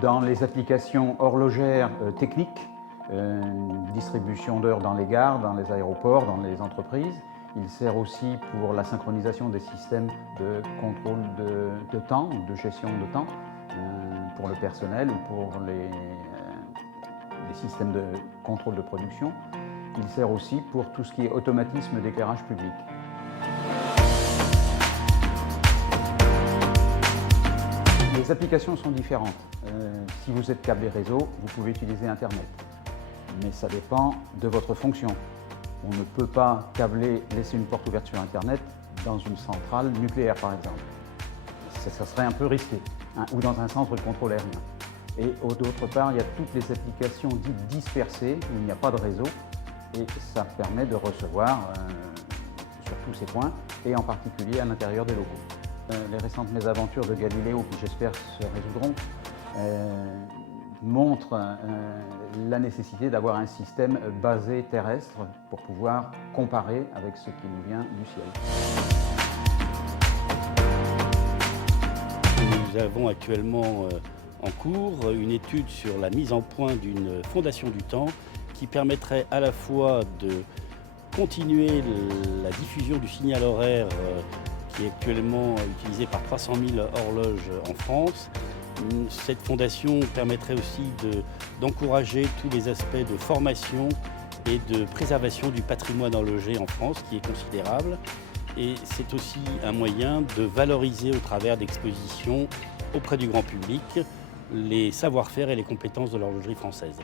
Dans les applications horlogères techniques, distribution d'heures dans les gares, dans les aéroports, dans les entreprises. Il sert aussi pour la synchronisation des systèmes de contrôle de temps, de gestion de temps, pour le personnel ou pour les systèmes de contrôle de production. Il sert aussi pour tout ce qui est automatisme d'éclairage public. Les applications sont différentes. Si vous êtes câblé réseau, vous pouvez utiliser Internet. Mais ça dépend de votre fonction. On ne peut pas laisser une porte ouverte sur Internet dans une centrale nucléaire, par exemple. Ça serait un peu risqué, hein, ou dans un centre de contrôle aérien. Et d'autre part, il y a toutes les applications dites dispersées, où il n'y a pas de réseau, et ça permet de recevoir sur tous ces points, et en particulier à l'intérieur des locaux. Les récentes mésaventures de Galileo, qui j'espère se résoudront, montrent la nécessité d'avoir un système basé terrestre pour pouvoir comparer avec ce qui nous vient du ciel. Nous avons actuellement en cours une étude sur la mise en point d'une fondation du temps qui permettrait à la fois de continuer la diffusion du signal horaire qui est actuellement utilisé par 300 000 horloges en France. Cette fondation permettrait aussi d'encourager tous les aspects de formation et de préservation du patrimoine horloger en France, qui est considérable. Et c'est aussi un moyen de valoriser au travers d'expositions auprès du grand public les savoir-faire et les compétences de l'horlogerie française.